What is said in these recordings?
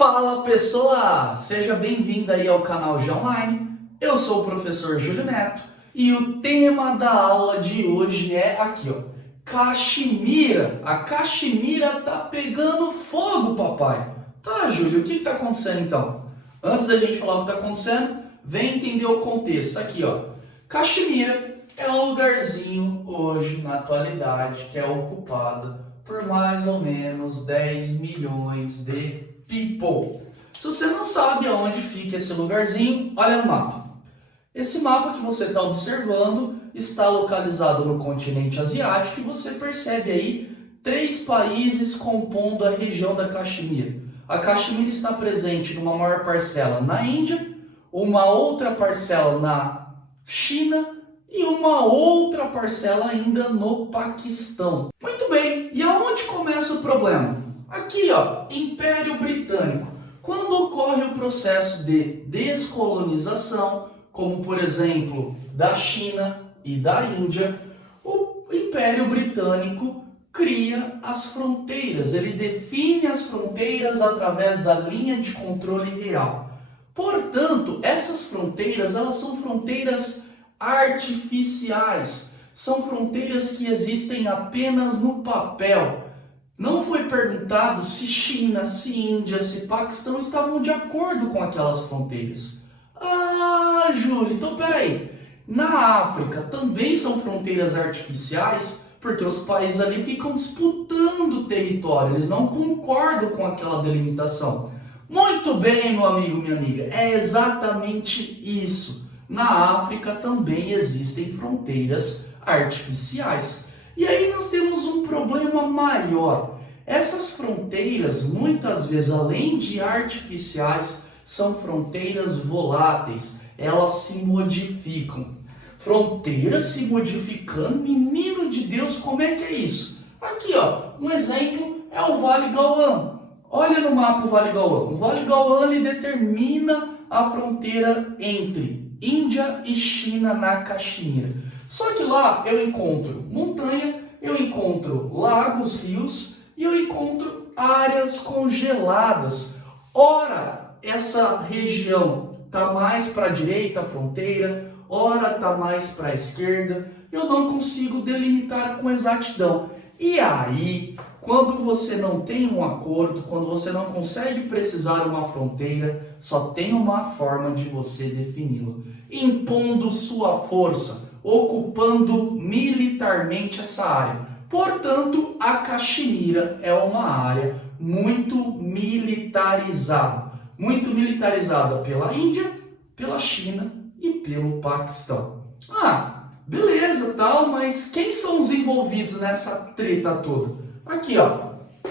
Fala pessoa, seja bem-vindo aí ao canal G Online. Eu sou o professor Júlio Neto e o tema da aula de hoje é aqui, ó, Caxemira. A Caxemira tá pegando fogo, papai. Tá, Júlio, o que tá acontecendo então? Antes da gente falar o que tá acontecendo, vem entender o contexto. Tá aqui, ó. Caxemira é um lugarzinho hoje, na atualidade, que é ocupado por mais ou menos 10 milhões de people. Se você não sabe aonde fica esse lugarzinho, olha no mapa. Esse mapa que você está observando está localizado no continente asiático e você percebe aí 3 países compondo a região da Caxemira. A Caxemira está presente numa maior parcela na Índia, uma outra parcela na China e uma outra parcela ainda no Paquistão. Muito bem, e aonde começa o problema? Aqui, ó, Império Britânico. Quando ocorre o processo de descolonização, como por exemplo da China e da Índia, o Império Britânico cria as fronteiras, ele define as fronteiras através da linha de controle real. Portanto, essas fronteiras, elas são fronteiras artificiais, são fronteiras que existem apenas no papel. Não foi perguntado se China, se Índia, se Paquistão estavam de acordo com aquelas fronteiras. Ah, Júlio, então peraí. Na África também são fronteiras artificiais, porque os países ali ficam disputando o território, eles não concordam com aquela delimitação. Muito bem, meu amigo, minha amiga, é exatamente isso. Na África também existem fronteiras artificiais. E aí nós temos um problema maior. Essas fronteiras, muitas vezes, além de artificiais, são fronteiras voláteis. Elas se modificam. Fronteiras se modificando, menino de Deus, como é que é isso? Aqui, ó, um exemplo é o Vale Gauã. Olha no mapa o Vale Gauã. O Vale Gauã ele determina a fronteira entre Índia e China na Caxemira. Só que lá eu encontro montanha, eu encontro lagos, rios e eu encontro áreas congeladas. Ora, essa região está mais para a direita, a fronteira, ora está mais para a esquerda. Eu não consigo delimitar com exatidão. E aí, quando você não tem um acordo, quando você não consegue precisar uma fronteira, só tem uma forma de você defini-lo: impondo sua força, ocupando militarmente essa área. Portanto, a Caxemira é uma área muito militarizada pela Índia, pela China e pelo Paquistão. Ah, beleza, tal, mas quem são os envolvidos nessa treta toda? Aqui, ó,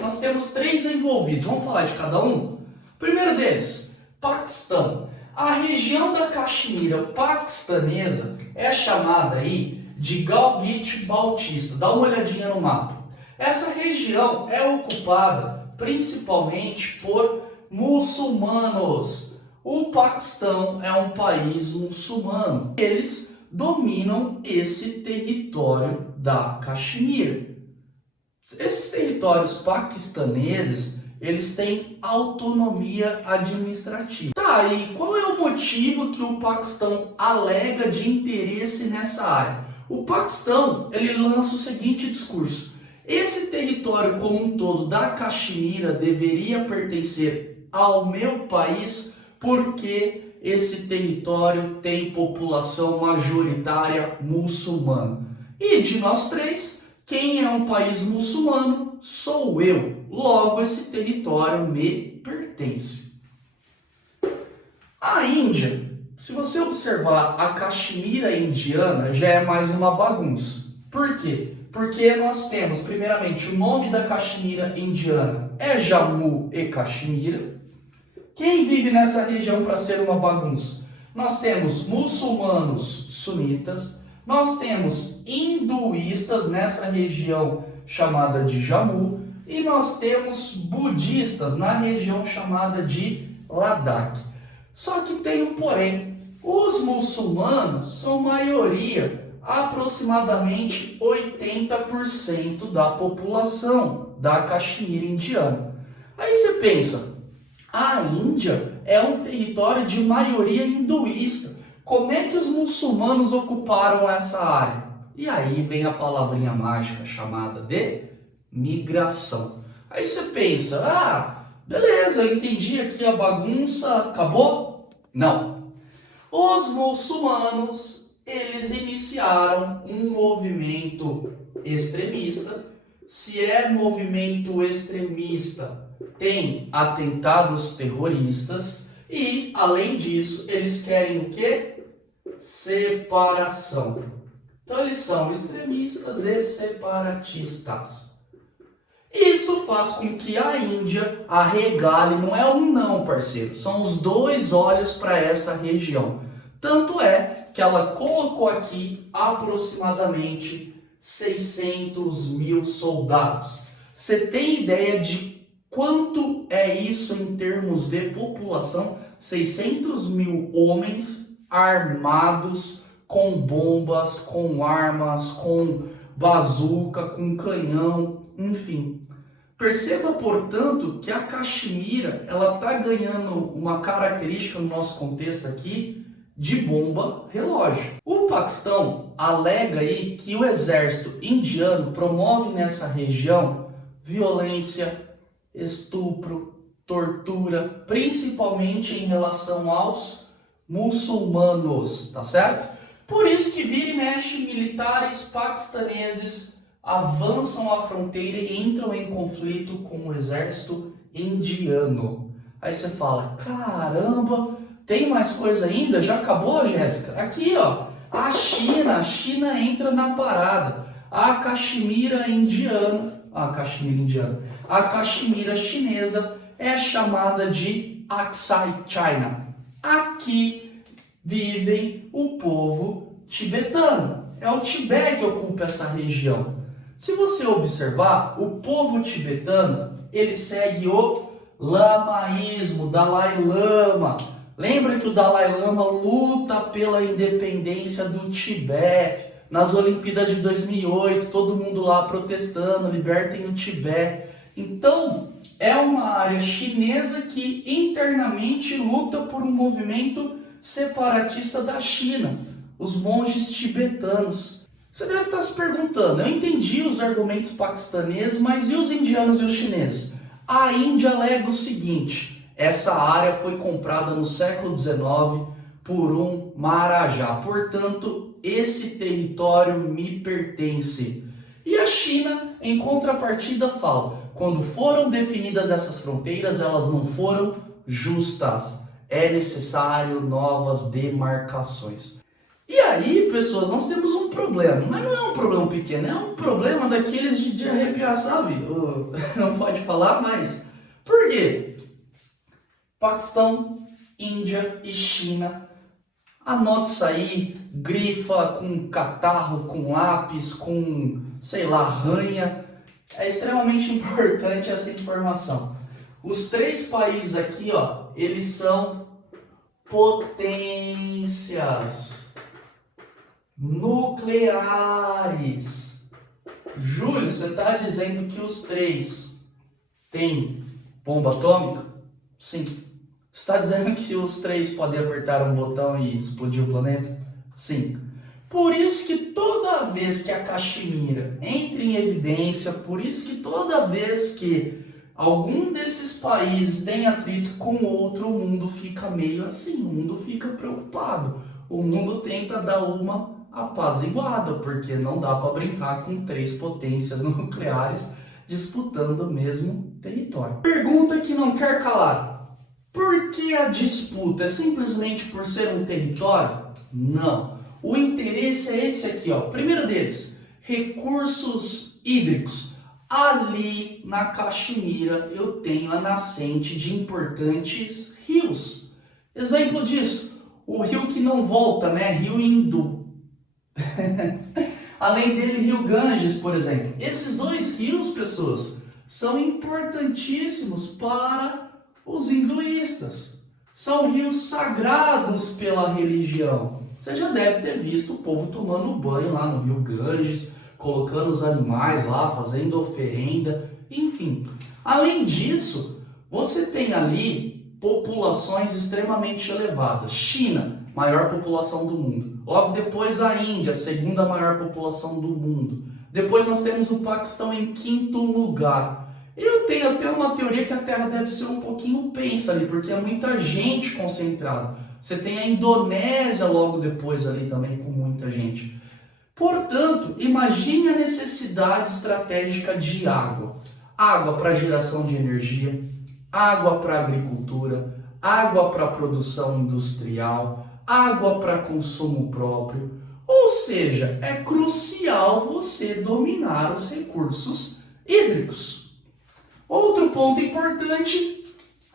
nós temos 3 envolvidos. Vamos falar de cada um? Primeiro deles, Paquistão. A região da Caxemira paquistanesa é chamada aí de Galgit-Baltista. Dá uma olhadinha no mapa. Essa região é ocupada principalmente por muçulmanos. O Paquistão é um país muçulmano. Eles dominam esse território da Caxemira. Esses territórios paquistaneses, eles têm autonomia administrativa. Tá, e qual é o motivo que o Paquistão alega de interesse nessa área? O Paquistão, ele lança o seguinte discurso: esse território como um todo da Caxemira deveria pertencer ao meu país porque esse território tem população majoritária muçulmana. E de nós 3, quem é um país muçulmano sou eu. Logo, esse território me pertence. A Índia, se você observar a Caxemira indiana, já é mais uma bagunça. Por quê? Porque nós temos, primeiramente, o nome da Caxemira indiana é Jammu e Caxemira. Quem vive nessa região para ser uma bagunça? Nós temos muçulmanos sunitas, nós temos hinduístas nessa região chamada de Jammu e nós temos budistas na região chamada de Ladakh. Só que tem um porém: os muçulmanos são maioria, aproximadamente 80% da população da Caxemira indiana. Aí você pensa, A Índia é um território de maioria hinduísta. Como é que os muçulmanos ocuparam essa área? E aí vem a palavrinha mágica chamada de migração. Aí você pensa, beleza, eu entendi aqui a bagunça, acabou? Não. Os muçulmanos, eles iniciaram um movimento extremista. Se é movimento extremista, tem atentados terroristas e, além disso, eles querem o quê? Separação. Então, eles são extremistas e separatistas. Isso faz com que a Índia arregale, não é um não, parceiro, são os dois olhos para essa região. Tanto é que ela colocou aqui aproximadamente 600 mil soldados. Você tem ideia de quanto é isso em termos de população? 600 mil homens armados com bombas, com armas, com bazuca, com canhão, enfim. Perceba, portanto, que a Caxemira ela está ganhando uma característica no nosso contexto aqui de bomba relógio. O Paquistão alega aí que o exército indiano promove nessa região violência, estupro, tortura, principalmente em relação aos muçulmanos, tá certo? Por isso que vira e mexe militares paquistaneses avançam a fronteira e entram em conflito com o exército indiano. Aí você fala, caramba, tem mais coisa ainda? Já acabou, Jéssica? Aqui, ó, a China entra na parada. A Caxemira chinesa é chamada de Aksai China. Aqui vivem o povo tibetano. É o Tibete que ocupa essa região. Se você observar, o povo tibetano, ele segue o lamaísmo, Dalai Lama. Lembra que o Dalai Lama luta pela independência do Tibete. Nas Olimpíadas de 2008, todo mundo lá protestando, libertem o Tibete. Então, é uma área chinesa que internamente luta por um movimento separatista da China, os monges tibetanos. Você deve estar se perguntando, eu entendi os argumentos paquistaneses, mas e os indianos e os chineses? A Índia alega o seguinte, essa área foi comprada no século XIX por um Marajá, portanto, esse território me pertence. E a China, em contrapartida, fala, quando foram definidas essas fronteiras, elas não foram justas. É necessário novas demarcações. E aí, pessoas, nós temos um problema, mas não é um problema pequeno, é um problema daqueles de arrepiar, sabe? Não pode falar, mas por quê? Paquistão, Índia e China, anota isso aí, grifa com catarro, com lápis, com, sei lá, ranha, é extremamente importante essa informação. Os três países aqui, ó, eles são potências nucleares. Júlio, você está dizendo que os três têm bomba atômica? Sim. Você está dizendo que os três podem apertar um botão e explodir o planeta? Sim. Por isso que toda vez que a Caxemira entra em evidência, por isso que toda vez que algum desses países tem atrito com outro, o mundo fica meio assim, o mundo fica preocupado. O mundo tenta dar uma apaziguada, porque não dá para brincar com três potências nucleares disputando o mesmo território. Pergunta que não quer calar. Por que a disputa? É simplesmente por ser um território? Não. O interesse é esse aqui, ó. Primeiro deles, recursos hídricos. Ali na Caxemira eu tenho a nascente de importantes rios. Exemplo disso, o rio que não volta, né? Rio Indo. Além dele, Rio Ganges, por exemplo. Esses dois rios, pessoas, são importantíssimos para os hinduístas. São rios sagrados pela religião. Você já deve ter visto o povo tomando banho lá no Rio Ganges, colocando os animais lá, fazendo oferenda, enfim. Além disso, Você tem ali populações extremamente elevadas. China, maior população do mundo. Logo depois a Índia, segunda maior população do mundo. Depois nós temos o Paquistão em quinto lugar. Eu tenho até uma teoria que a Terra deve ser um pouquinho pensa ali, porque é muita gente concentrada. Você tem a Indonésia logo depois ali também com muita gente. Portanto, imagine a necessidade estratégica de água. Água para geração de energia, água para agricultura, água para produção industrial, água para consumo próprio. Ou seja, é crucial você dominar os recursos hídricos. Outro ponto importante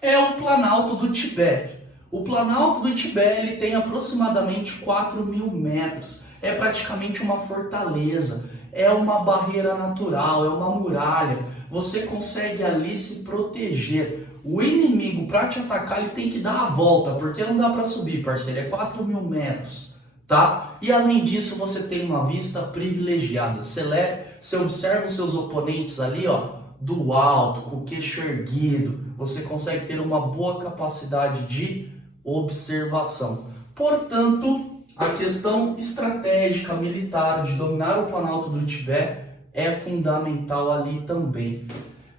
é o Planalto do Tibete. O Planalto do Tibete ele tem aproximadamente 4.000 metros. É praticamente uma fortaleza, é uma barreira natural, é uma muralha. Você consegue ali se proteger. O inimigo, para te atacar, ele tem que dar a volta, porque não dá para subir, parceiro. É 4.000 metros, tá? E além disso, você tem uma vista privilegiada. Você observa os seus oponentes ali, ó, do alto, com o queixo erguido. Você consegue ter uma boa capacidade de observação. Portanto, a questão estratégica militar de dominar o Planalto do Tibete é fundamental ali também.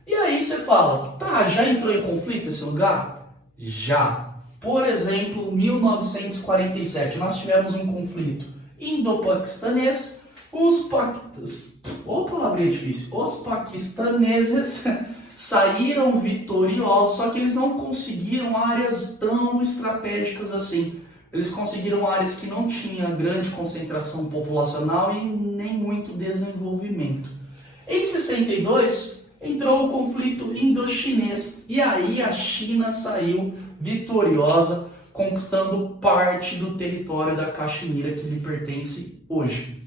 E aí você fala, tá, já entrou em conflito esse lugar? Já. Por exemplo, 1947, nós tivemos um conflito indo-paquistanês. Os paquistaneses saíram vitoriosos, só que eles não conseguiram áreas tão estratégicas assim. Eles conseguiram áreas que não tinham grande concentração populacional e nem muito desenvolvimento. Em 62, entrou o conflito indochinês e aí a China saiu vitoriosa, conquistando parte do território da Caxemira que lhe pertence hoje.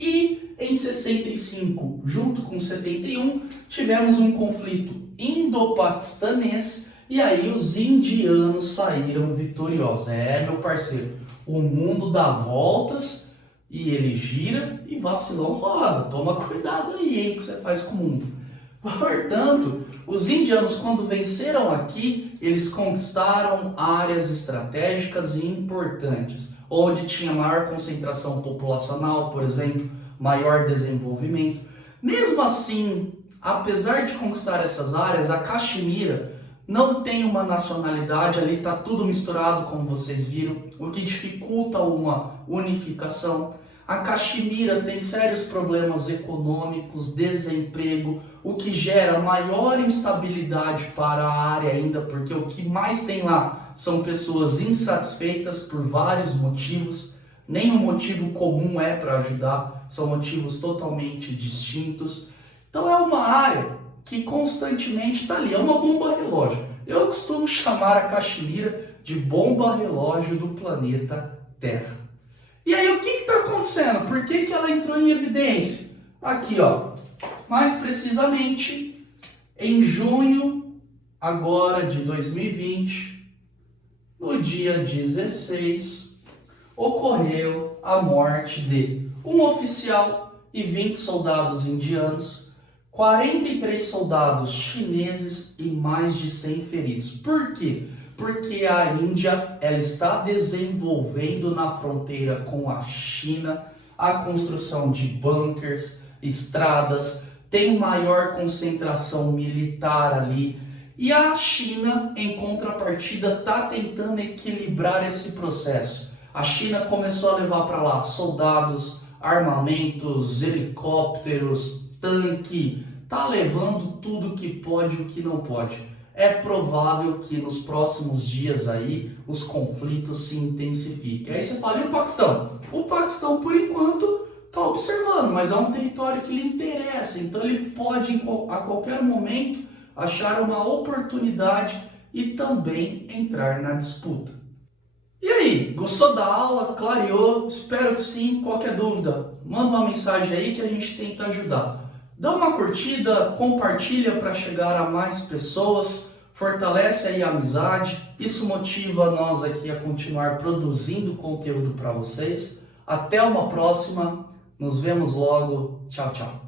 E em 65, junto com 71, tivemos um conflito indo-paquistanês. E aí os indianos saíram vitoriosos. É, meu parceiro, o mundo dá voltas e ele gira e vacilão roda. Toma cuidado aí, hein, que você faz com o mundo. Portanto, os indianos, quando venceram aqui, eles conquistaram áreas estratégicas e importantes, onde tinha maior concentração populacional, por exemplo, maior desenvolvimento. Mesmo assim, apesar de conquistar essas áreas, a Caxemira não tem uma nacionalidade, ali está tudo misturado, como vocês viram, o que dificulta uma unificação. A Caxemira tem sérios problemas econômicos, desemprego, o que gera maior instabilidade para a área ainda, porque o que mais tem lá são pessoas insatisfeitas por vários motivos. Nenhum motivo comum é para ajudar, são motivos totalmente distintos. Então é uma área que constantemente está ali, é uma bomba relógio. Eu costumo chamar a Caxemira de bomba relógio do planeta Terra. E aí o que está acontecendo? Por que ela entrou em evidência? Aqui, ó, mais precisamente em junho agora de 2020, no dia 16, ocorreu a morte de um oficial e 20 soldados indianos, 43 soldados chineses e mais de 100 feridos. Por quê? Porque a Índia ela está desenvolvendo na fronteira com a China a construção de bunkers, estradas, tem maior concentração militar ali. E a China, em contrapartida, está tentando equilibrar esse processo. A China começou a levar para lá soldados, armamentos, helicópteros, tanque, tá levando tudo que pode e o que não pode. É provável que nos próximos dias aí os conflitos se intensifiquem. Aí você fala, e o Paquistão? O Paquistão, por enquanto, está observando, mas é um território que lhe interessa, então ele pode a qualquer momento achar uma oportunidade e também entrar na disputa. E aí, gostou da aula? Clareou? Espero que sim. Qualquer dúvida, manda uma mensagem aí que a gente tenta ajudar. Dá uma curtida, compartilha para chegar a mais pessoas, fortalece aí a amizade. Isso motiva nós aqui a continuar produzindo conteúdo para vocês. Até uma próxima, nos vemos logo. Tchau, tchau.